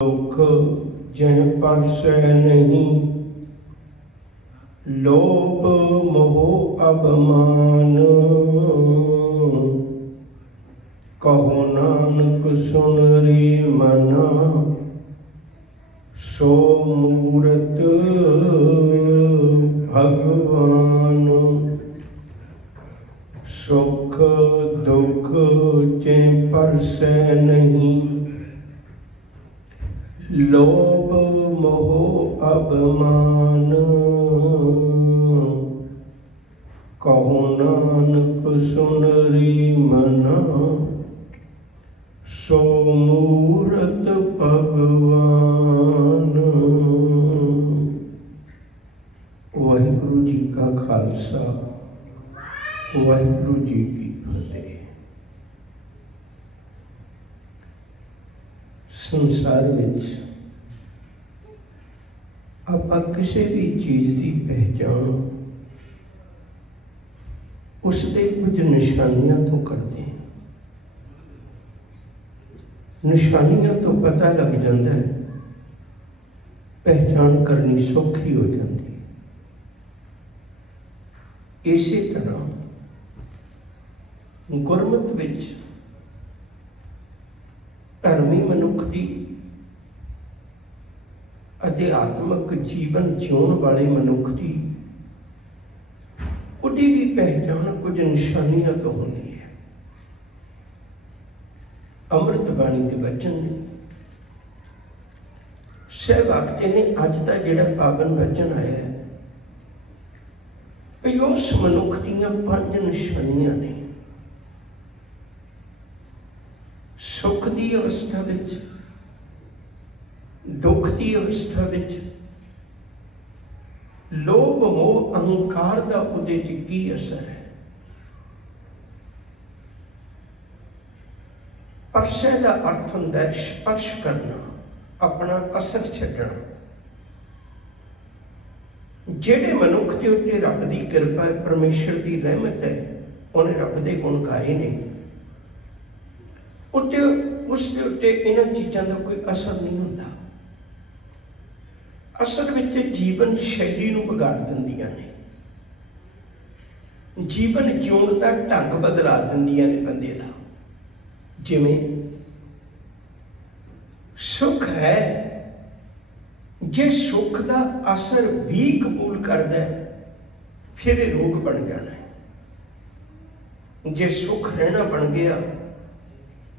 दुख जह पर सह नहीं, लोभ मोह अभिमान। कहो नानक सुन रे मना, सो मूरत भगवान। सुख दुख जह पर सह नहीं, लोभ मोह अभिमान। कहो नानक सुन रे मना, सो मूरत भगवान। वाहिगुरु जी का खालसा, वाहिगुरु जी की फतेह। संसार विच आपां किसी भी चीज़ की पहचान उसके कुछ निशानियां तो करते हैं। निशानियां तो पता लग जाता है, पहचान करनी सौखी हो जाती है। इसी तरह गुरमत विच धर्मी मनुख की अध्यात्मक जीवन जीवन वाले मनुख की उदी भी पहचान कुछ निशानियां तो होती है। अमृत बाणी के वचन ने सहवाग जी ने अज का जिहड़ा पावन वचन आया है, कि उस मनुख दीयां 5 निशानियां ने। सुख की अवस्था विच, दुख की अवस्था विच, लोभ मोह अहंकार का उहदे च की असर है। स्पर्श का अर्थ हुंदा है स्पर्श करना, अपना असर छड्डना। जेड़े मनुख के उत्ते रब की कृपा है, परमेश्वर की रहमत है, उन्हें रब के गुण गाए ने, उसके उत्ते इन्हां चीज़ों का कोई असर नहीं होता। असल में जीवन शैली नूं बिगाड़ दिंदियां ने, जीवन जीवन का ढंग बदला दिंदियां ने बंदे का। जिवें सुख है, जे सुख का असर भी कबूल करदा है, फिर ये रोग बन जाना है। जे सुख रहना बन गया,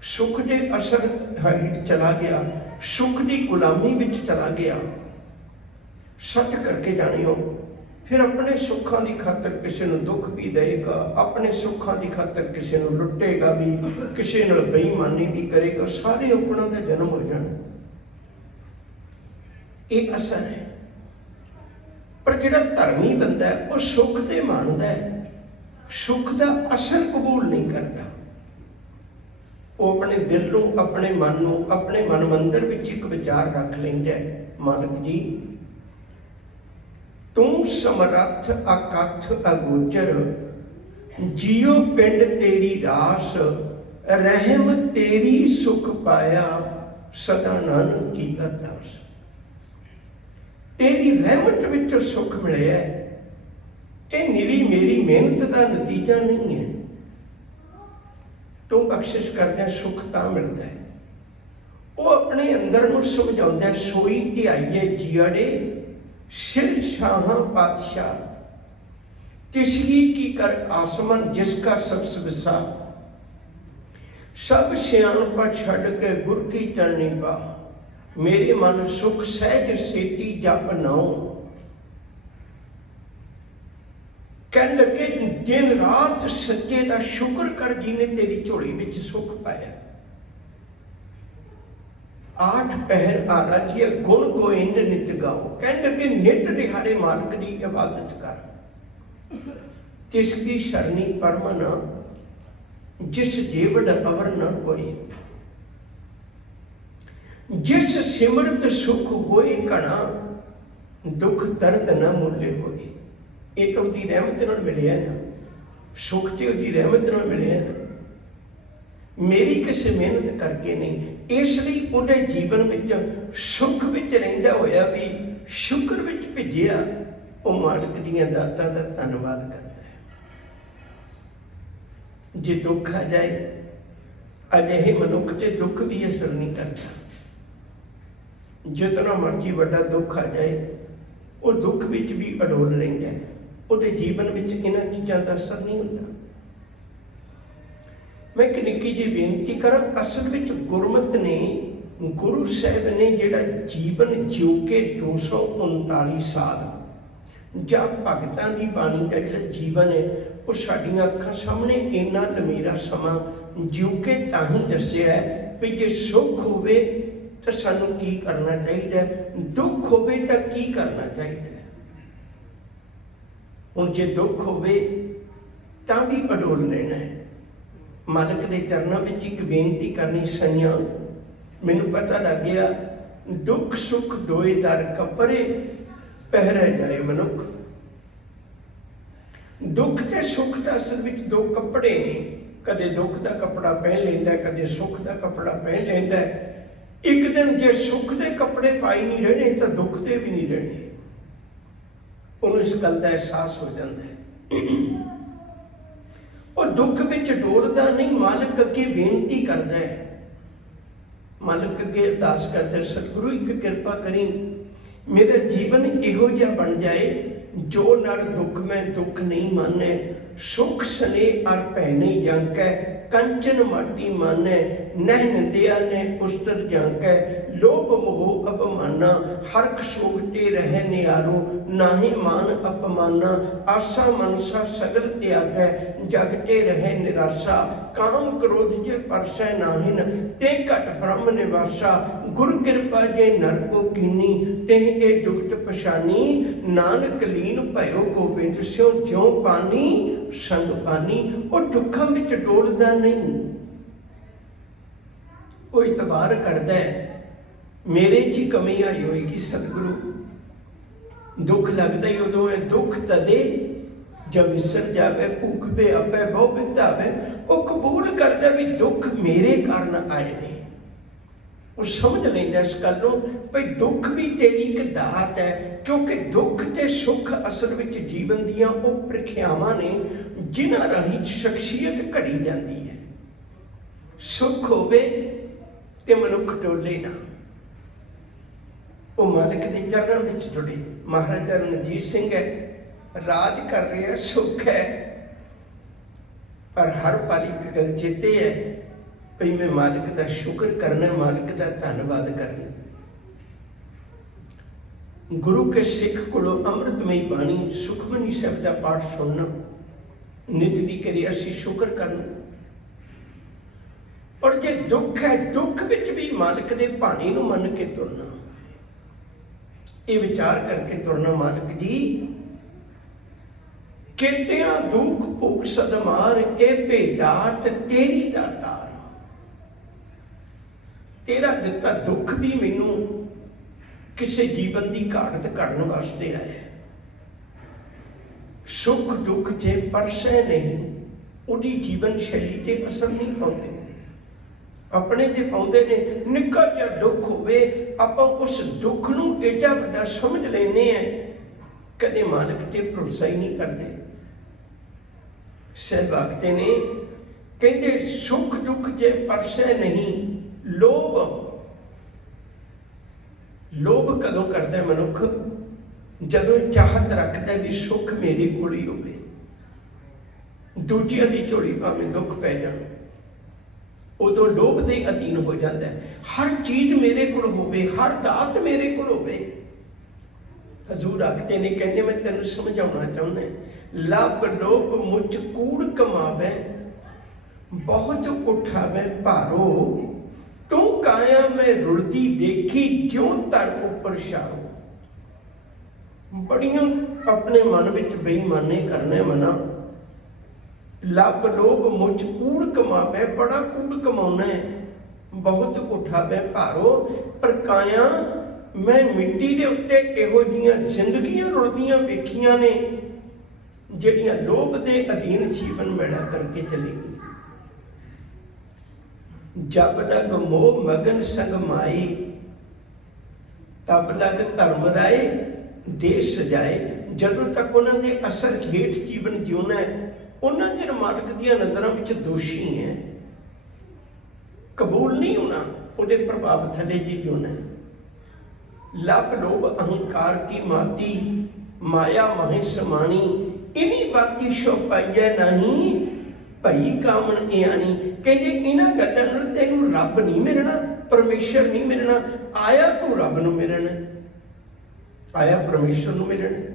सुख के असर हेठ चला गया, सुख की गुलामी में चला गया, सच करके जानियो, फिर अपने सुखों की खातर किसी को दुख भी देगा, अपने सुखों की खातर किसी को लुटेगा भी, किसी नाल बेईमानी भी करेगा, सारे अपना का जन्म हो जाना। ये असर है। पर जिहड़ा धर्मी बंदा है वो सुख ते मानदा है, सुख का असर कबूल नहीं करता। वो अपने दिल नूं, अपने मन नूं, अपने मन मंदिर में एक विचार रख लेंदा है, मालिक जी तू समरथ अकथ अगोचर, जियो पिंड तेरी रास, रहम तेरी सुख पाया, सदा नानक की अरदास। तेरी रहमत विच सुख मिले है, ये निरी मेरी मेहनत का नतीजा नहीं है। तू बख्शिश करदे सुख तां मिलता है। वो अपने अंदर नूं समझाउंदा, सोई ध्याइए जियाड़े सिर शाह पातशाह, तिसकी की कर आसमान जिसका सबस विसा, सब सियाणपा छड़ के गुर की चरणी पा, मेरे मन सुख सहज सेती जप नाओ। कह लगे दिन रात सच्चे का शुक्र कर जिन्हें तेरी झोली में सुख पाया। 8 पहर आराध्य गुण गोविंद नित गाओ, कह लगे नित दिहाड़े मालिक की इबादत कर। तिसकी शरणी परमना, जिस जेवड़ अवर न कोई, जिस सिमरत सुख होए कणा, दुख दर्द न मूल्य होए। ये तो उसकी रहमत नाल मिले ना, सुख तो उसकी रहमत नाल मिले ना। मेरी किसी मेहनत करके नहीं, इसलिए उहदे जीवन विच सुख विच रहिंदा होया भी शुक्र विच भिजिया, वो मालिक दीआं दातां दा धन्नवाद करदा है। जे दुख आ जाए, अजिहे मनुख ते दुख भी असर नहीं करता। जितना मर्जी वड्डा दुख आ जाए, वो दुख विच भी अडोल रहिंदा है, उहदे जीवन विच इन्हां चीज़ां दा असर नहीं हुंदा। मैं एक निक्की जी बेनती करा, असल विच गुरमत ने, गुरु साहब ने जिहड़ा जीवन जिउ के 239 साल ਜਾਂ ਭਗਤਾਂ ਦੀ ਬਾਣੀ ਦਾ ਜਿਹੜਾ ਜੀਵਨ ਹੈ, ਉਹ ਸਾਡੀਆਂ ਅੱਖਾਂ ਸਾਹਮਣੇ ਇੰਨਾ ਲੰਮੇਰਾ ਸਮਾਂ ਜਿਉ ਕੇ ਤਾਂ ਹੀ ਦੱਸਿਆ ਹੈ ਵੀ ਜੇ ਸੁੱਖ ਹੋਵੇ ਤਾਂ ਸਾਨੂੰ ਕੀ ਕਰਨਾ ਚਾਹੀਦਾ, ਦੁੱਖ ਹੋਵੇ ਤਾਂ ਕੀ ਕਰਨਾ ਚਾਹੀਦਾ। ਹੁਣ ਜੇ ਦੁੱਖ ਹੋਵੇ ਤਾਂ ਵੀ ਅਡੋਲ ਰਹਿਣਾ ਹੈ। ਮਾਲਕ ਦੇ ਚਰਨਾਂ ਵਿੱਚ ਇੱਕ ਬੇਨਤੀ ਕਰਨੀ, ਸਈਆਂ ਮੈਨੂੰ ਪਤਾ ਲੱਗ ਗਿਆ, ਦੁੱਖ ਸੁੱਖ ਦੋਏ ਦਰ ਕੱਪੜੇ ਪਹਿਰੇ ਜਾਏ ਮਨੁੱਖ। दुख ते सुख तो असल में दो कपड़े ने, कदे दुख का कपड़ा पहन लेंदा, कदे सुख का कपड़ा पहन लेंदा। एक दिन जे सुख के कपड़े पाई नहीं रहने तो दुख के भी नहीं रहने, उन्हें इस गल का एहसास हो जाता है। और दुख विच डोलदा नहीं, मालिक अगे बेनती करदा है, मालिक अगे अरदास करदा, सतगुरु एक कृपा करी, मेरा जीवन इहो जिहा बन जाए जो नर दुख में दुख नहीं माने, सुख सने अर पैने जांकै, कंचन माटी माने, नह निंदिया ने उस्तर जांकै, लोभ मोह अपमाना, हरख सोगटे रहे नियारो, नाहि मान अपमाना, आशा मनसा सगल त्यागै, जगटे रहे निराशा, काम क्रोध जे परसै नाहिन, ते घट ब्रह्म निवासा, गुर कृपा जे नर को कीनी, ते ए जुगत पछानी, नानक लीन भयो गोबिंद स्यों ज्यों पानी संग पानी। वो दुखों में डोलदा नहीं, वो इतबार करदा है मेरे च कमी आई होएगी सतगुरु। दुख लगदा ही उदों है, दुख तदे जब विसर जावे, भूख बेआपे बहु बितावे। वो कबूल करदा भी दुख मेरे कारण आए ने, वो समझ लेंदा इस गल नूं भाई दुख भी तेरी एक दात है, क्योंकि दुख ते सुख असल विच जीवन दियां वो प्रीख्यावां ने जिन्हां राहीं शख्सियत घड़ी जाती है। सुख होवे ते मनुख डोले ना, वो मालिक के चरणों में जुड़े। महाराजा रणजीत सिंह है, राज कर रहे हैं, सुख है, पर हर पल एक गल चेते है भाई मैं मालिक का शुक्र करना, मालिक का धन्नवाद करना। गुरु के सिख को अमृतमयी बाणी सुखमनी साहब का पाठ सुनना, नित भी करिए असी शुक्र करना। और जे दुख है, दुख विच भी मालिक के भाणी नूं मन के तुरना, ये विचार करके तुरना, मालिक जी केतियां दुख भूख सदमार, ए भेदात तेरी दातार। तेरा दिता दुख भी मैनू किसी जीवन की घाट घड़न वास्ते आया। सुख दुख जे परसै नहीं, उहदी जीवन शैली ते असर नहीं पाउंदे, अपने ते पाउंदे ने। निक्का जिहा दुख होवे, आपां उस दुख नूं एडा वड्डा समझ लैने हैं, कदे मालिक ते भरोसा ही नहीं करते। साहब आखते ने, कहंदे सुख दुख जे परसै नहीं, लोभ लोभ कदों करता है मनुख, जदों चाहत रखता है भी सुख मेरे कोल ही होवे, दूजियां दी झोली भावें दुख पै जाण, उदों लोभ दे अधीन हो जाता है। हर चीज मेरे कोल होवे, हर दात मेरे कोल होवे। हजूर आखते ने, कहने मैं तेन समझाना चाहना, लब लोभ मुझ कूड़ कमावे, बहुत उठावे भारो, तू काया मैं रुलती देखी, क्यों तर ऊपर शारो। बड़ियां अपने मन विच बेईमानी करने मना, लब लोभ मुझ कूड़ कमावे, बड़ा कूड़ कमाना है, बहुत उठावे भारो, पर काया मैं मिट्टी के उत्ते इहो जिहियां जिंदगियां रुलदियां वेखियां ने, जिहड़ियां लोभ के अधीन जीवन मैड़ा करके चली गई। जब लग मोह मगन संग माई, तब लग धर्म राय देश सजाए। जदों तक उन्होंने असर हेठ जीवन जिउना है, उन्होंने चिर मालक दी नज़रों में दोषी है, कबूल नहीं होना, उहदे प्रभाव थले जी जिउना है। लब लोभ अहंकार की माती, माया माहे समानी, इन्हीं बाती शो पाइए नहीं, भई कामन इयानी। कहते इन्हां गल्लां नाल तैनूं रब नहीं मिलना, परमेश्वर नहीं मिलना। आया तू रब नूं मिलना, आया परमेश्वर नूं मिलना।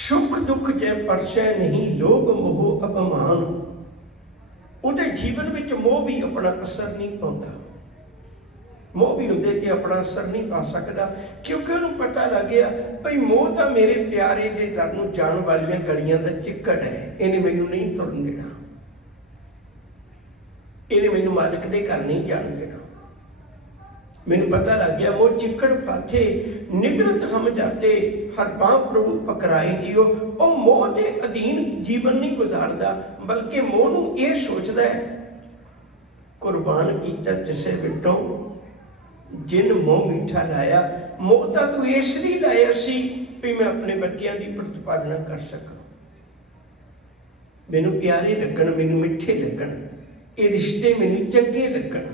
सुख दुख जै परसै नहीं, लोभ मोह अपमान। उहदे जीवन विच मोह भी अपना असर नहीं पाउंदा, मोह भी उहदे ते अपना असर नहीं पा सकता, क्योंकि उन्हें पता लग गया भाई मोह तो मेरे प्यारे के दर नूं जाण वालियां गलियां दा चिक्कड़ है, इन्हें मैनूं नहीं तुरन देना, इन्हें मैनूं मालिक दे घर नहीं जाण देना। मैनूं पता लग गया वो चिक्कड़ पाथे निगृत हम जाते, हर पांव प्रभु पकड़ाई दियो। वो मोह के अधीन जीवन नहीं गुजारदा, बल्कि मोह नूं ये सोचदा है कुर्बान कीता जिसे विटों जिन मोह मीठा लाया। मोह तो तू इसलिए लाया सी भी मैं अपने बच्चों की प्रतिपालना कर सका, मैनूं प्यारे लगन, मैनूं मिठे लगन, ये रिश्ते मैनूं चंगे लगन।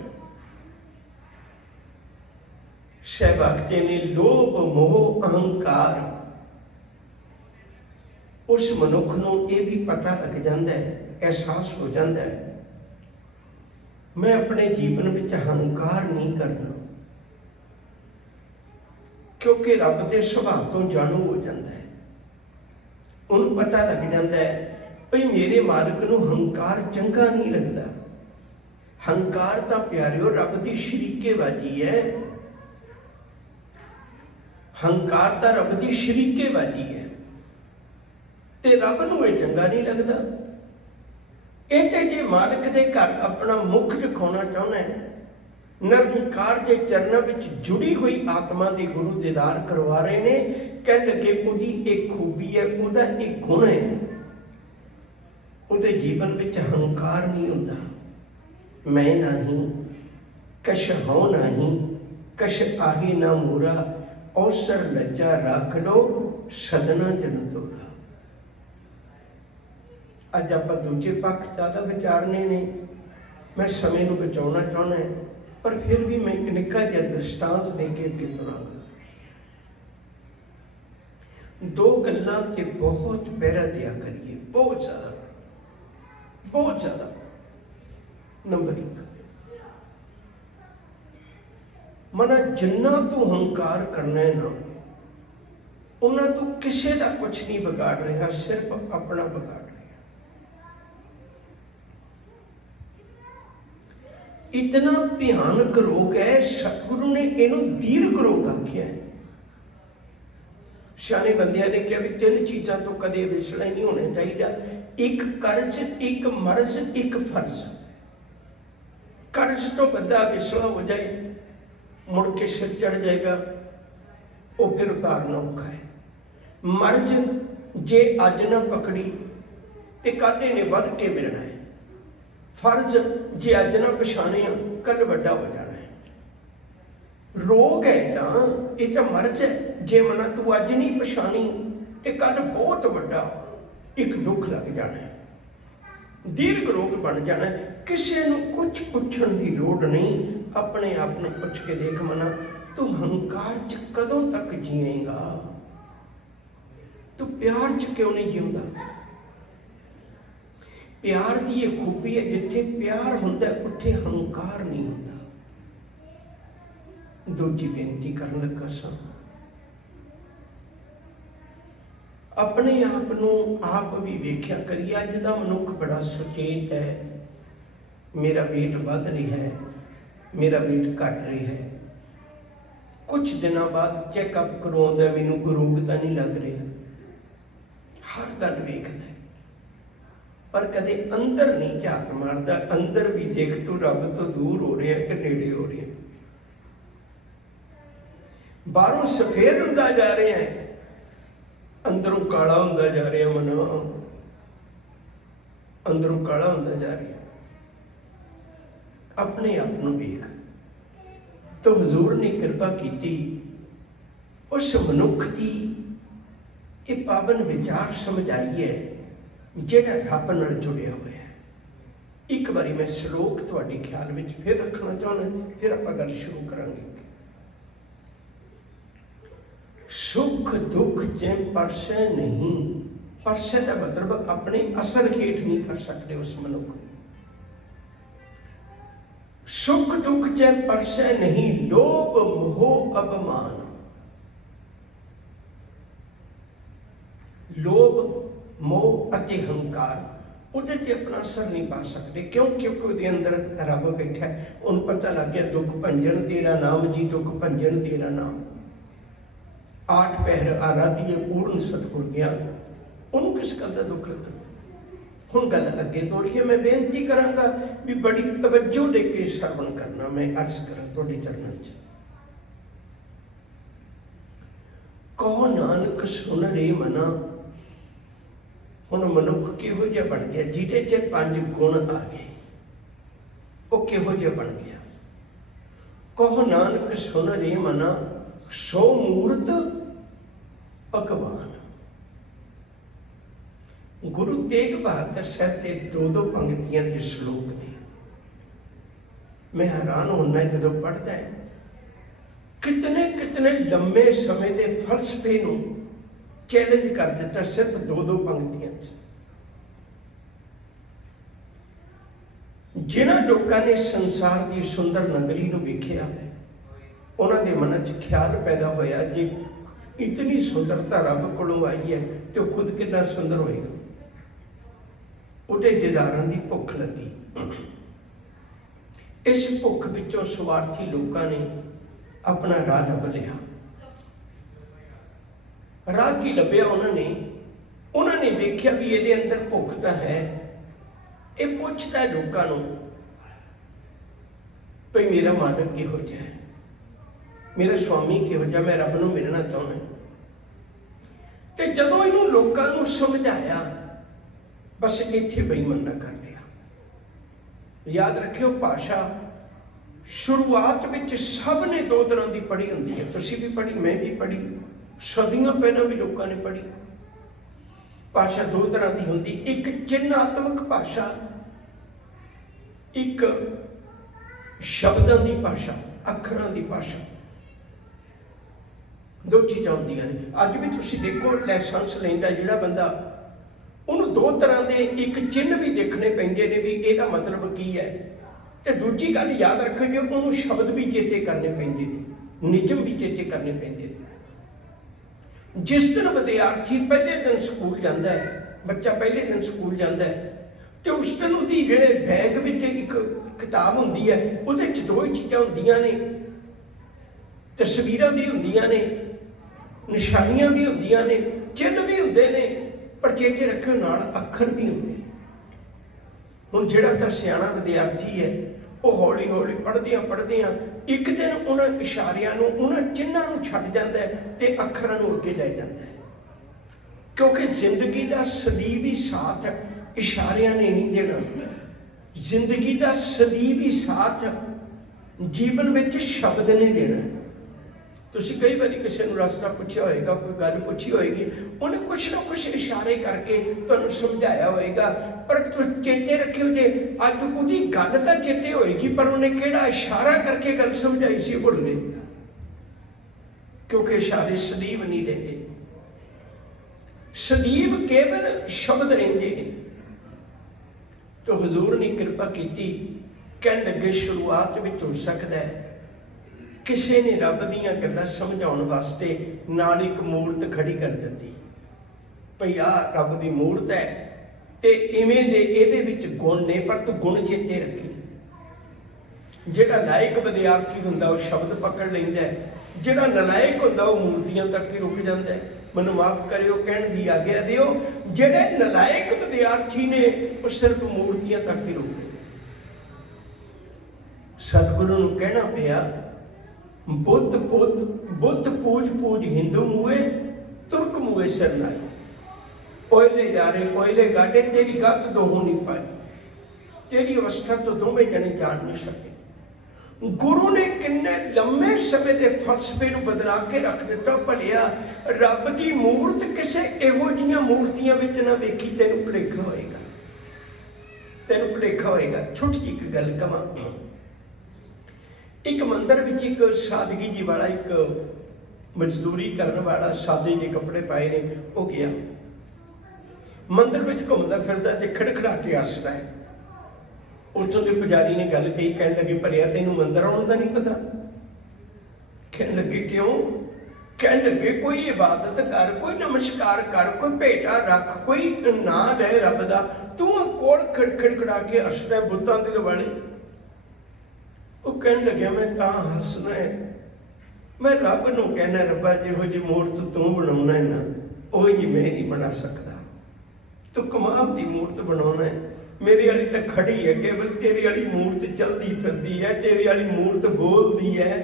सहवागते ने लोभ मोह अहंकार, उस मनुख नूं ये भी पता लग जाता है, एहसास हो जाता है मैं अपने जीवन में अहंकार नहीं करना, क्योंकि रब के सुभाव तो जाणू हो जाता है। उन्हें पता लग जाता है भाई मेरे मालिक नूं हंकार चंगा नहीं लगता। हंकार तो प्यारिओ रब की शरीकेबाजी है, हंकार तो रब की शरीकेबाजी है, ते रब नूं ये चंगा नहीं लगता। ये तो जे मालिक के घर अपना मुख दिखाना चाहना है, निरंकार के चरणों में जुड़ी हुई आत्मा के गुरु दीदार करवा रहे ने, कह लगे उहदी एक खूबी है, उहदा एक गुण है, उहदे जीवन में हंकार नहीं होता। मैं नहीं कश हो नहीं, कश आही ना मूरा, अवसर लज्जा रख लो सदना जन तोरा। अज आप दूजे पक्ष ज़्यादा विचारने ने, मैं समय को बचाना चाहना है, पर फिर भी मैं एक निक्का जिहा दृष्टांत लेके अगे तुरांगा। दो गल्लां ते बहुत पहरा दिया करिए, बहुत ज़्यादा, बहुत ज़्यादा। नंबर एक, मना जिन्ना तू हंकार करना है ना, उन्ना तू किसी का कुछ नहीं बिगाड़ रहा, सिर्फ अपना बिगाड़ रहा। इतना भयानक रोग है, सतगुरु ने इनू दीर्घ रोग आख्या है। सियाने बंदियां ने कहा भी तीन चीज़ों तो कदे विछड़ा नहीं होना चाहिए, एक कर्ज, एक मर्ज, एक फर्ज। कर्ज तो बंदा विछड़ा हो जाए, मुड़ के सिर चढ़ जाएगा, वो फिर उतारना औखा है। मर्ज जे अज ना पकड़ी तो कल ने वध के मिलना है। फर्ज जे अज ना पछाणे कल वड्डा हो जाना है। रोग है तो ये तो मर्ज है, जे मना तू अज नहीं पछाणी तो कल बहुत वड्डा एक दुख लग जाना है, दीर्घ रोग बन जाना है। किसी को कुछ पूछण की लोड़ नहीं, अपने आप को पूछ के देख मना तू हंकार च कदों तक जिएगा, तू प्यार च क्यों नहीं जीउंदा। प्यार की ये खूबी है, जिथे प्यार होंदा उत्थे हंकार नहीं होंदा। दूजी बेनती करन लगा सा, अपने आप नूं आप भी वेख्या करिए। अज दा मनुख बड़ा सुचेत है, मेरा वेट वध रहा है, मेरा वेट घट रहा है, कुछ दिनों बाद चैकअप करवाउंदा मैनूं कोई रोग तां नहीं लग रहा, हर गल वेखदा है, पर कदे अंदर नहीं झात मारदा। अंदर भी देख तू रब तो दूर हो रहा है कि नेड़े हो रहा है। बाहरों सफेद होंदा जा रहा है, अंदरों काला होंदा जा रहा, मना अंदरों काला होंदा जा रहा। अपने आप को वेख। तो हजूर ने कृपा की उस मनुख की ये पावन विचार समझाई है जेड़ा रब नाल जुड़िया हुआ है। एक बारी मैं श्लोक तुहाडे ख्याल में फिर रखना चाहना, फिर आप गल शुरू करांगे। सुख दुख जिम परसे नहीं, परसे का मतलब अपने असर हेठ नहीं कर सकते उस मनुख। सुख दुख जिम परसे नहीं, लोभ मोह अभिमान। लोभ मोह अति हंकार उहदे ते अपना असर नहीं पा सकते। क्यों? क्योंकि उहदे अंदर रब बैठा है। उन्हें पता लग गया दुख भंजन तेरा नाम जी, दुख भंजन तेरा नाम। 8 पहर आराधीए पूर्ण सतगुर ज्ञान, उन्होंने किस गल का दुख लगा। हुण गल अगे तोड़िए। मैं बेनती करांगा भी बड़ी तवज्जो दे के श्रवण करना। मैं अर्ज करा तुहाडे चरणों च। कहो नानक सुन रे मना। हुण मनुख किहो जिहा बन गया जिहदे च 5 गुण आ गए, वो किहो जिहा बन गया। कहो नानक सुन रे मना, सो मूर्त भगवान। गुरु तेग बहादुर साहब के 2-2 पंक्तियां के श्लोक ने। मैं हैरान होना जो पढ़ता है कितने कितने लंबे समय के फलसफे को चैलेंज कर दिता सिर्फ 2-2 पंक्तियां। जिन्हां लोगों ने संसार की सुंदर नगरी को वेखिया, उन्होंने मन च ख्याल पैदा होया जे इतनी सुंदरता रब कोलों आई है तो खुद कितना सुंदर होएगा। उहदे दीदारां दी भुख लगी। इस भुख विचों स्वार्थी लोगों ने अपना राह लभ लिया। राह की लभ्या उन्होंने वेख्या भी ये अंदर भुख तो है। ये पूछता है लोगों को भाई मेरा मालिक किहो जिहा है, मेरा स्वामी किहो जिहा, मैं रब नूं मिलना चाहना। तो जदों इन्हों लोगों को समझाया बस इत्थे बेईमाना कर लिया। याद रखियो भाषा शुरुआत में सब ने 2 तरह की पढ़ी होंदी है। तुसीं भी पढ़ी, मैं भी पढ़ी, सदियों पहला भी लोगों ने पढ़ी। भाषा 2 तरह की होंदी, एक चिन्हात्मक भाषा, एक शब्दों की भाषा, अखरां की भाषा। 2 चीज़ां होंदियां ने। अज भी तुसीं देखो लाइसेंस लैंदा जिहड़ा बंदा, उन्होंने 2 तरह के एक चिन्ह भी देखने पैंदे ने भी इहदा मतलब की है। तो दूजी गल याद रखो जी, उन्होंने शब्द भी चेते करने पैंदे ने, निजम भी चेते करने पैंदे ने। जिस दिन विद्यार्थी पहले दिन स्कूल जाता है, बच्चा पहले दिन स्कूल जाता है, तो उस दिन उसकी जिहड़े बैग में एक किताब होंदी है, उहदे च 2 चीज़ां होंदियां ने, तस्वीरां भी होंदियां ने, निशानियां भी होंदियां ने, चिन्ह भी होंदे ने, पर चेते रखियो नाल अखर भी होंदे। हुण जिहड़ा तां सियाणा विद्यार्थी है वो हौली हौली पढ़दियां एक दिन उन्होंने इशारियां नूं, उन्होंने चिन्हां नूं छड्ड जांदा है ते अखरां नूं अगे लै जांदा है। क्योंकि जिंदगी का सलीबी साथ इशारियां ने नहीं देना। जिंदगी का सलीबी साथ जीवन में शब्द ने देना। तुसीं कई बार किसी को रास्ता पूछा होएगा, कोई गल पूछी होएगी, उन्हें कुछ ना कुछ इशारे करके तुहानूं समझाया होएगा, पर तुसीं चेते रखियो जे अज उहदी गल तां चेते होएगी पर उन्हें किहड़ा इशारा करके गल समझाई सी भुल गए। क्योंकि इशारे सलीब नहीं रहिंदे, सलीब केवल शब्द रहिंदे ने। तो हजूर ने कृपा की, कहण लगे शुरुआत में हो सकता है किसी ने रब दीयां गल्लां समझाउण वास्ते नाल एक मूर्त खड़ी कर दी, भई आ रब दी मूर्त है ते इवें दे इहदे विच गुण ने, पर तू गुण चेते रखी। जिहड़ा लायक विद्यार्थी हुंदा वो शब्द पकड़ लैंदा है, जिहड़ा नलायक हुंदा वो मूर्तियां तक ही रुक जांदा है। मैनूं माफ करियो, कहण दी आग्या दिओ, जिहड़े नलायक विद्यार्थी ने वो सिर्फ मूर्तियां तक ही रुक गए। सतगुरु नूं कहना पिया, बुद्ध पूज पूज हिंदू मुए, तुर्क मुए सिर नाई। ओयले जा रहे ओयले गाटे, तेरी गत दोहू नहीं पाई। तेरी अवस्था तो दोवें जने जान नहीं सके। गुरु ने किन्ने लंबे समय के फलसफे को बदला के रख दिता। भलिया रब की मूर्त किसी इहो जिहियां मूर्तियां विच ना वेखी, तेनू भुलेखा होएगा, तेनू भुलेखा होएगा। छोटी जी एक गल कवां, एक मंदिर विच एक सादगी जी वाला, एक मजदूरी करने वाला, सादे जे कपड़े पाए ने, वो गया मंदिर विच घूमदा फिरदा ते खड़खड़ा के हसदा है। उत्थों के पुजारी ने गल कही, कहने लगे भलिया तेनू मंदिर आउण दा नहीं पता? कहने लगे क्यों? कहने लगे कोई इबादत कर, कोई नमस्कार कर, कोई भेटा रख, कोई ना ले रब दा, तू कोल खड़खड़ा के हसदा बुतां दे वाले। वो कहने लगे मैं तां हसना है, मैं रब नूं कहना रब्बा जिहो जी मूर्त तू बनाउणा है ना, ओही जी मैं नहीं बना सकदा। तू कमाल दी मूर्त बनाउणा है, मेरी वाली तो खड़ी है, केवल तेरी वाली मूर्त चलती फिरती है, तेरी वाली मूर्त बोलती है,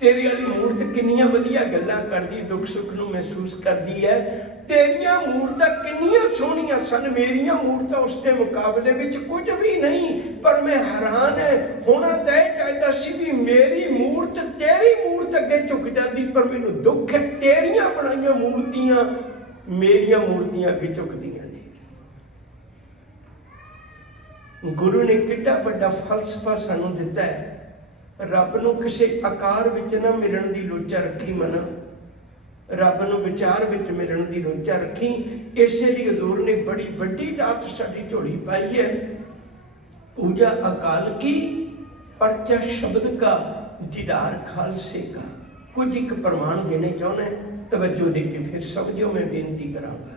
तेरी वाली मूर्त किन्नियां वधिया गल्लां करदी, दुख सुख नूं महसूस करती है। तेरियां मूर्तां किन्नियां सोहणियां सन, मेरियां मूर्तां उसके मुकाबले विच कुछ भी नहीं। पर मैं हैरान है, होना तय चाहता सी भी मेरी मूर्त तेरी मूर्त अगे झुक जाती, पर मैनूं दुख है तेरियां बनाईयां मूर्तियां मेरियां मूर्तियां अगे झुकदियां ने। गुरु ने किड्डा वड्डा फलसफा सानू दिता है। रब नूं किसी आकार विच ना मिलण दी लोचा रखी मना, रब नूं विचार विच मिलण दी लोचा रखी। इसे लिए हजूर ने बड़ी वड्डी दात साडी झोली पाई है। पूजा अकाल की, परचा शब्द का, दीदार खालसे का। कुछ एक प्रमाण देने चाहना है, तवज्जो दे के फिर समझो, मैं बेनती करांगा।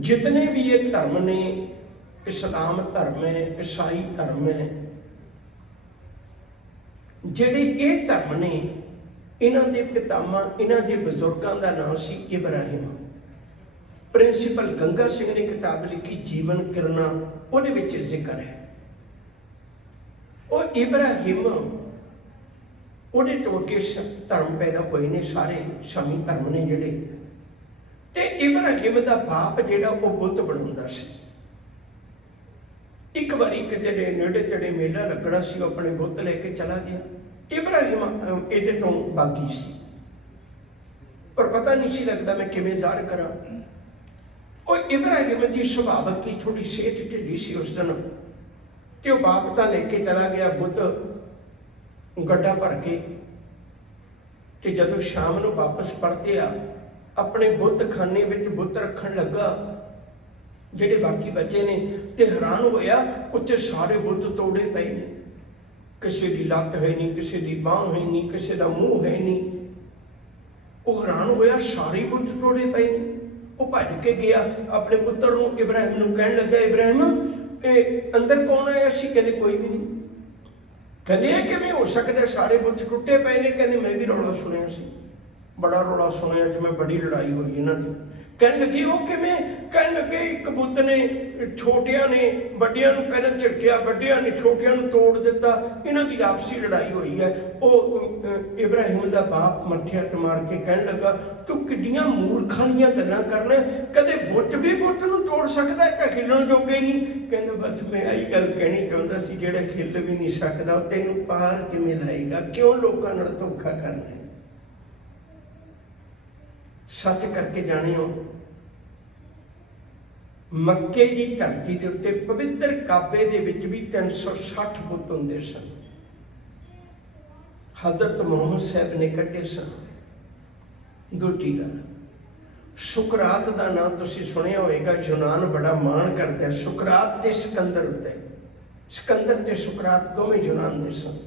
जितने भी ये धर्म ने, इस्लाम धर्म है, ईसाई धर्म है, जिहड़े ये धर्म ने, इन्हां दे पितामा, इन्हां दे बजुर्गों का नाम सी इब्राहिम। प्रिंसीपल गंगा सिंह ने किताब लिखी जीवन किरणा, उहदे विच जिक्र है। और इब्राहिम उहदे तो अगे धर्म पैदा होए ने, सारे शामी धर्म ने जिहड़े। ते इब्राहिम दा बाप जिहड़ा वो बुत बनाउंदा सी। एक बारी किते नेड़े तेड़े मेला लगना सी, अपने बुत लेके चला गया। इब्राहिम इहदे तो बाकी सी, पर पता नहीं सी लगता मैं किवें ज़ाहिर करा। और इब्राहिम की सुभावक की थोड़ी सेहत ढिली सी उस दिन, ते वो बाप तां लेके चला गया बुत गड्ढा भर के। ते जदों शाम नूं वापस परते आ, अपने बुत खाने में बुत रखन लगा, जेडे बाकी बचे ने, ते हैरान होया उत्ते सारे बुत तोड़े पे ने। किसी की लत्त है नहीं, किसी की बांह है नहीं, किसी का मूँह है नहीं। वो हैरान होया, सारे बुत तोड़े पे ने। वो भज के गया अपने पुत्र नूं, इब्राहिम नूं कहन लगा, इब्राहिम अंदर कौन आया सी? कहते कोई भी नहीं। कहते ये किवें हो सकता, सारे बुत टुटे पे ने? कहते मैं भी रौला सुनिया सी, बड़ा रौला सुनिया जिवें बड़ी लड़ाई हुई इन्हां दी। कहन लगे वो किवें? कहन लगे एक बुत ने, छोटिया ने वड्डियां नूं पहले झिड़किया, वड्डियां ने छोटिया नूं तोड़ दिता, इन्हां दी आपसी लड़ाई हुई है। वो इब्राहिम दा बाप मत्थे हत्थ मार के कहन लगा, तू किड्डियां मूर्खां दीयां गल्लां करना, कदे बुत भी बुत नूं तोड़ सकदा है, खिलण जोगे नहीं। कहंदे बस मैं आई गल कहनी चाहुंदा सी, जिहड़ा खिल भी नहीं सकदा तैनूं पार किवें लाएगा? क्यों लोकां नाल धोखा करना है? सच करके जानियो, मक्के की धरती के उत्ते पवित्र काबे दे विच भी 360 बुत हुंदे सन। हजरत मोहम्मद साहब ने कढ़े सन। दूजी गल, सुकरात का नाम तुसीं सुनिया होएगा, यूनान बड़ा मान करता है सुकरात ते सिकंदर उत्ते। सिकंदर ते सुकरात दोवें यूनान दे सन।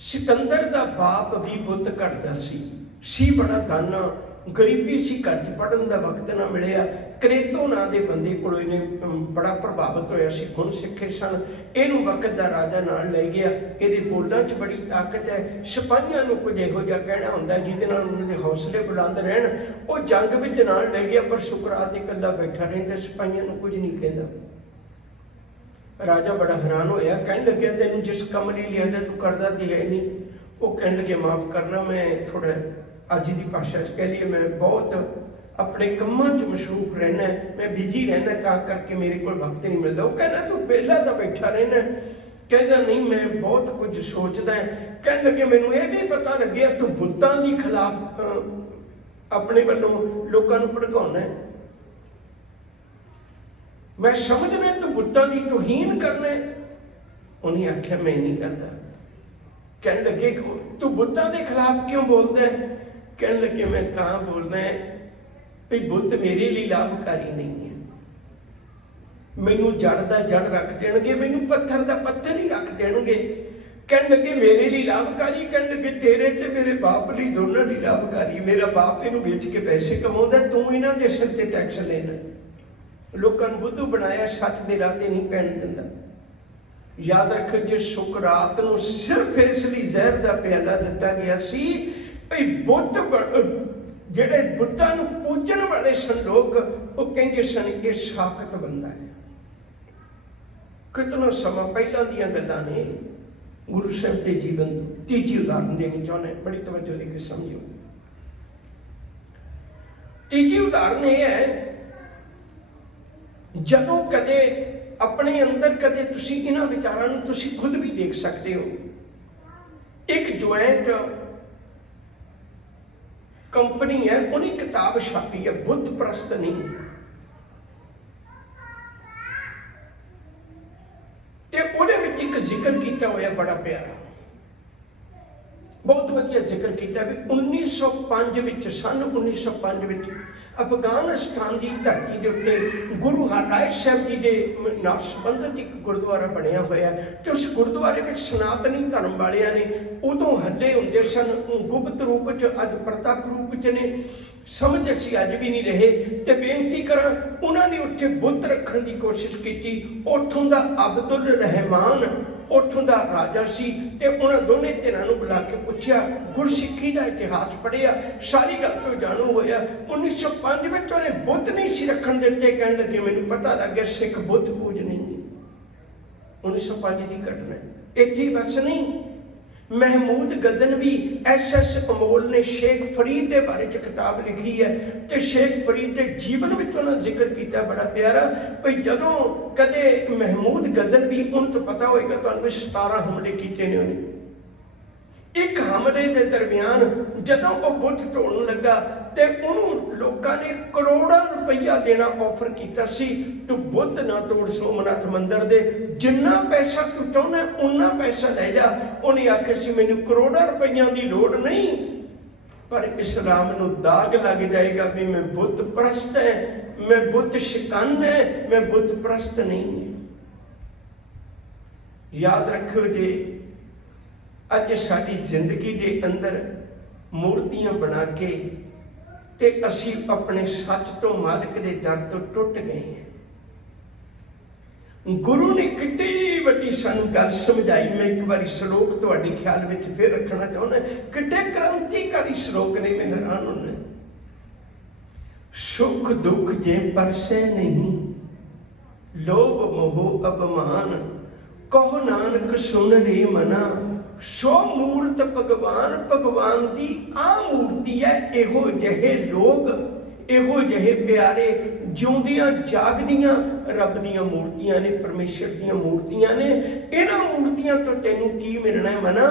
सिकंदर का बाप भी बुत करता सी बड़ा दाना, गरीबी सी, घर च पढ़न का वक्त ना मिलिया। क्रेतो नां दे बंदे कोलों इहने बड़ा प्रभावित होया सी, गुण सिखे सन। इहनूं वक्त दा राजा नाल ले गया। इहदे बोलां च बड़ी ताकत है। सिपाहियां नूं कुछ इहो जिहा कहना हुंदा जिहदे नाल उन्हां दे हौसले बुलंद रहण। वो जंग विच नाल ले गया, पर सुकरात इकल्ला बैठा रहिंदा, सिपाहियां नूं कुछ नहीं कहंदा। राजा बड़ा हैरान होया, कहन लग्या तैनूं जिस काम लई लिआंदा तूं करदा ते है नहीं। वो कहन लगे माफ़ करना, मैं थोड़ा अज की भाषा च कह लीए, मैं बहुत अपने कम्मां च मसरूफ रहना, मैं बिजी रहना, तां करके मेरे को वक्त नहीं मिलता। वो कहना तू वेला तो बैठा रहना, कहता नहीं मैं बहुत कुछ सोचदा है। कहने लगे मैनूं यह भी पता लग्या तू बुतां दी खिलाफ अपने वालों लोगों को भड़काउणा है, मैं समझना तू बुतां दी तौहीन करना है। उन्हें आख्या मैं नहीं करता। कहने लगे तू बुतां दे खिलाफ क्यों बोलदा है? कहने लगे मैं तां बोलना है भी बुत मेरे लिए लाभकारी नहीं है, मैनू जड़ दा जड़ रख देणगे, मैनू पत्थर दा पत्थर ही रख देणगे। कहने लगे मेरे लिए लाभकारी, कहने लगे तेरे ते मेरे बाप लिए दोनों लिए लाभकारी। मेरा बाप इनू बेच के पैसे कमाउंदा, तू इन्हां दे सिर ते टैक्स लेना। लोकां नूं बुद्धू बनाया, सच दे राह ते नहीं पैण दिंदा। याद रखो जे सुकरात नूं सिर्फ इसलिए जहर दा प्याला दिता गया सी भई बुत ਜਿਹੜੇ ਬੁੱਤਾਂ ਨੂੰ ਪੂਜਣ ਵਾਲੇ ਸਨ ਲੋਕ, ਉਹ ਕਹਿੰਦੇ ਸਨ ਇਹ ਸਾਖਤ ਬੰਦਾ ਹੈ। ਕਿਤਨਾ ਸਮਾਂ ਪਹਿਲਾਂ ਦੀਆਂ ਗੱਲਾਂ ਨੇ, ਗੁਰੂ ਸਾਹਿਬ ਦੇ ਜੀਵਨ ਤੋਂ। ਤੀਜੀ ਉਦਾਹਰਨ ਦੇਣੀ ਚਾਹੁੰਦੇ, ਬੜੀ ਤਵੱਜੋ ਦੇ ਕੇ ਸਮਝਿਓ। ਤੀਜੀ ਉਦਾਹਰਨ ਇਹ ਹੈ, ਜਦੋਂ ਕਦੇ ਆਪਣੇ ਅੰਦਰ ਕਦੇ ਤੁਸੀਂ ਇਹਨਾਂ ਵਿਚਾਰਾਂ ਨੂੰ ਤੁਸੀਂ ਖੁਦ ਵੀ ਦੇਖ ਸਕਦੇ ਹੋ। ਇੱਕ ਜੁਆਇੰਟ कंपनी है, उन्हें किताब छापी है, बुत प्रस्त नहीं, ते उहदे विच एक जिक्र किया होया बड़ा प्यारा, बहुत वधिया जिक्र किया भी 1905 विच, सन 1905 विच अफगानिस्तान की धरती के उत्ते गुरु हरराय साहब जी के नाल संबंधित एक गुरुद्वारा बनया होया। तो उस गुरुद्वारे में सनातनी धर्म वालियां ने उदों हल्ले हुंदे सन, गुप्त रूप च, अज प्रतख रूप च ने, समझ असी अज भी नहीं रहे। तो बेनती करा, उन्होंने उत्थे बुत रखने की कोशिश की। उथों दा अब्दुल रहमान उथों दा राजा सी, ते उन्होंने दोने धिरां नूं बुला के पूछया, गुरसिक्खी का इतिहास पढ़िया, सारी गल तो जानू होया। 1905 में उन्हें बुत नहीं सी रखण दिते। कहण लगे मैनूं पता लग गया सिख बुत पूज नहीं। 1905 की घटना इत्थे बस नहीं। महमूद गजनवी SS अमोल ने शेख फरीद के बारे च किताब लिखी है, तो शेख फरीद के जीवन में उन्होंने जिक्र किया बड़ा प्यारा भाई जदों कदे महमूद गजनवी उन तो पता होएगा तो 17 हमले किए ने। उन्हें एक हमले के दरमियान जदों वो बुत ढोण लगा तो उन्होंने लोगों ने करोड़ों रुपया देना ऑफर किया सी, तू बुत ना तोड़ सोमनाथ मंदिर दे, जिन्ना पैसा तू चाहना उन्ना पैसा ले जा। उन्हें आख्या सी मैनूं करोड़ों रुपया की लोड़ नहीं, पर इस्लाम नूं दाग लग जाएगा भी मैं बुत परस्त है, मैं बुत शिकन है, मैं बुत परस्त नहीं है। याद रखो जी, अज साडी जिंदगी के अंदर मूर्तियां बना के ते असी अपने सच तो मालिक के दर तो टुट गए हैं। गुरु ने कितनी वड्डी सानू गल समझाई। मैं एक बार श्लोक तुहाडे ख्याल में फिर रखना चाहुंदा, कितने क्रांतिकारी श्लोक ने, मैं हैरान होना। सुख दुख जे परसे नहीं, लोभ मोह अभिमान, कहो नानक सुन रे मना, सो मूर्त भगवान, भगवान की आ मूर्ति है। इहो जहे लोग, इहो जहे प्यारे जिउंदियां जागदियां रब दियां मूर्तियां ने, परमेश्वर दियां मूर्तियां ने। इन्हां मूर्तियां तो तैनूं की मिलना है मना।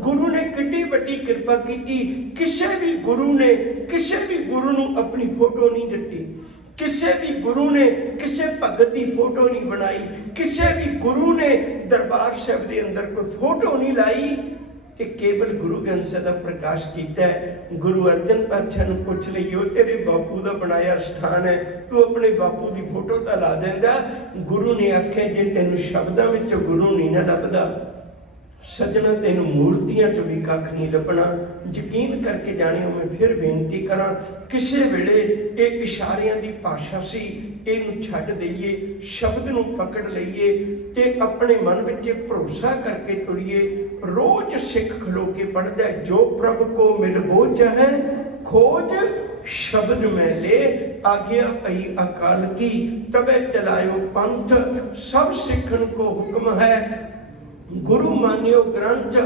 गुरु ने किड्डी वड्डी कृपा की, किसी भी गुरु ने किसी भी गुरु नूं अपनी फोटो नहीं दिती, किसी भी गुरु ने किसी भगत की फोटो नहीं बनाई, किसी भी गुरु ने दरबार साहब के अंदर कोई फोटो नहीं लाई, कि केवल गुरु ग्रंथ साहिब का प्रकाश किया है। गुरु अर्जन पातशाह ने पूछ लियो, तेरे बापू का बनाया स्थान है, तू अपने बापू की फोटो तो ला देंदा। गुरु ने आख्या जे तेन शब्दों में गुरु नहीं ना लभदा, सजना तेन मूर्तियां च भी कख नहीं लभना। यकीन करके जाने। मैं फिर बेनती करा, किसी वेले ये इशारियां की भाषा सी, इनू छड्ड दईए, शब्द नूं पकड़ लईए ते अपने मन में भरोसा करके तुरीए। रोज सिख खलो के पढ़दा, जो प्रभु को मिल बोझ है खोज शब्द में ले, आज्ञा पई अकाल की तबे चलायो पंथ, सब सिखन को हुक्म है गुरु मानियो ग्रंथ,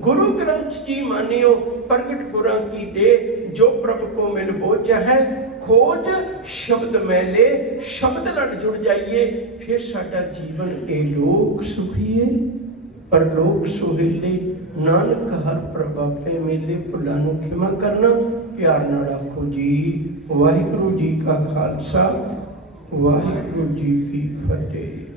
गुरु ग्रंथ जी मानियो प्रगट गुरां की दे, जो प्रभु को मिल बोझ है खोज शब्द मैले शब्द नाल जुड़ जाइए, फिर साडा जीवन ए लोक सुखीए पर लोक सुहेले। नानक हर प्रभापे मेले, भुलां नूं खिमा करना। प्यार नाल आखो जी वाहिगुरू जी का खालसा, वाहिगुरू जी की फतेह।